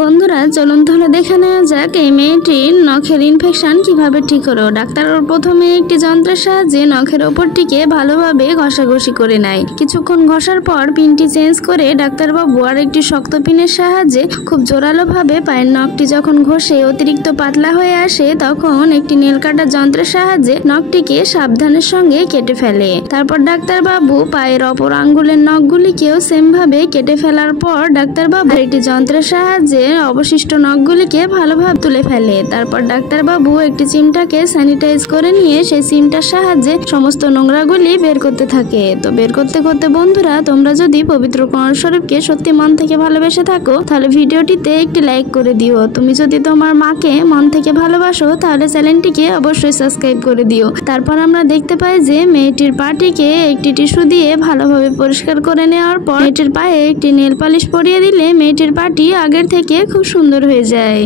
বন্ধুরা চলুন তাহলে দেখে নেওয়া যাক এই মেয়েটির নখের ইনফেকশন কিভাবে ঠিক হলো। ডাক্তার প্রথমে একটি যন্ত্রের সাহায্যে নখের ওপরটিকে ভালোভাবে ঘষাঘষি করে নেয়। কিছুক্ষণ ঘষার পর পিনটি চেঞ্জ করে ডাক্তারবাবু আর একটি শক্ত পিনের সাহায্যে খুব জোরালো ভাবে পায়ের নখটি যখন ঘষে অতিরিক্ত পাতলা হয়ে আসে তখন একটি নেল কাটার যন্ত্রের সাহায্যে নখটিকে সাবধানের সঙ্গে কেটে ফেলে। তারপর ডাক্তারবাবু পায়ের অপর আঙ্গুলের নখগুলিকেও সেম ভাবে কেটে ফেলার পর ডাক্তারবাবু একটি যন্ত্রের সাহায্যে অবশিষ্ট নখগুলিকে ভালোভাবে তুলে ফেলে। তারপর ডাক্তারবাবু একটি চিমটাকে স্যানিটাইজ করে নিয়ে সেই চিমটার সাহায্যে সমস্ত নোংরাগুলি বের করতে থাকে। তো বের করতে করতে বন্ধুরা তোমরা যদি পবিত্র কোরআন শরীফকে সত্যি মন থেকে ভালোবেসে থাকো তাহলে ভিডিওটিতে একটি লাইক করে দিও। তুমি যদি তোমার মাকে মন থেকে ভালোবাসো তাহলে চ্যানেলটিকে অবশ্যই সাবস্ক্রাইব করে দিও। তারপর আমরা দেখতে পাই যে মেয়েটির পাটিকে একটি টিস্যু দিয়ে ভালোভাবে পরিষ্কার করে নেওয়ার পর মেয়েটির পায়ে একটি নেল পালিশ পরিয়ে দিলে মেয়েটির পাটি আগের থেকে খুব সুন্দর হয়ে যায়।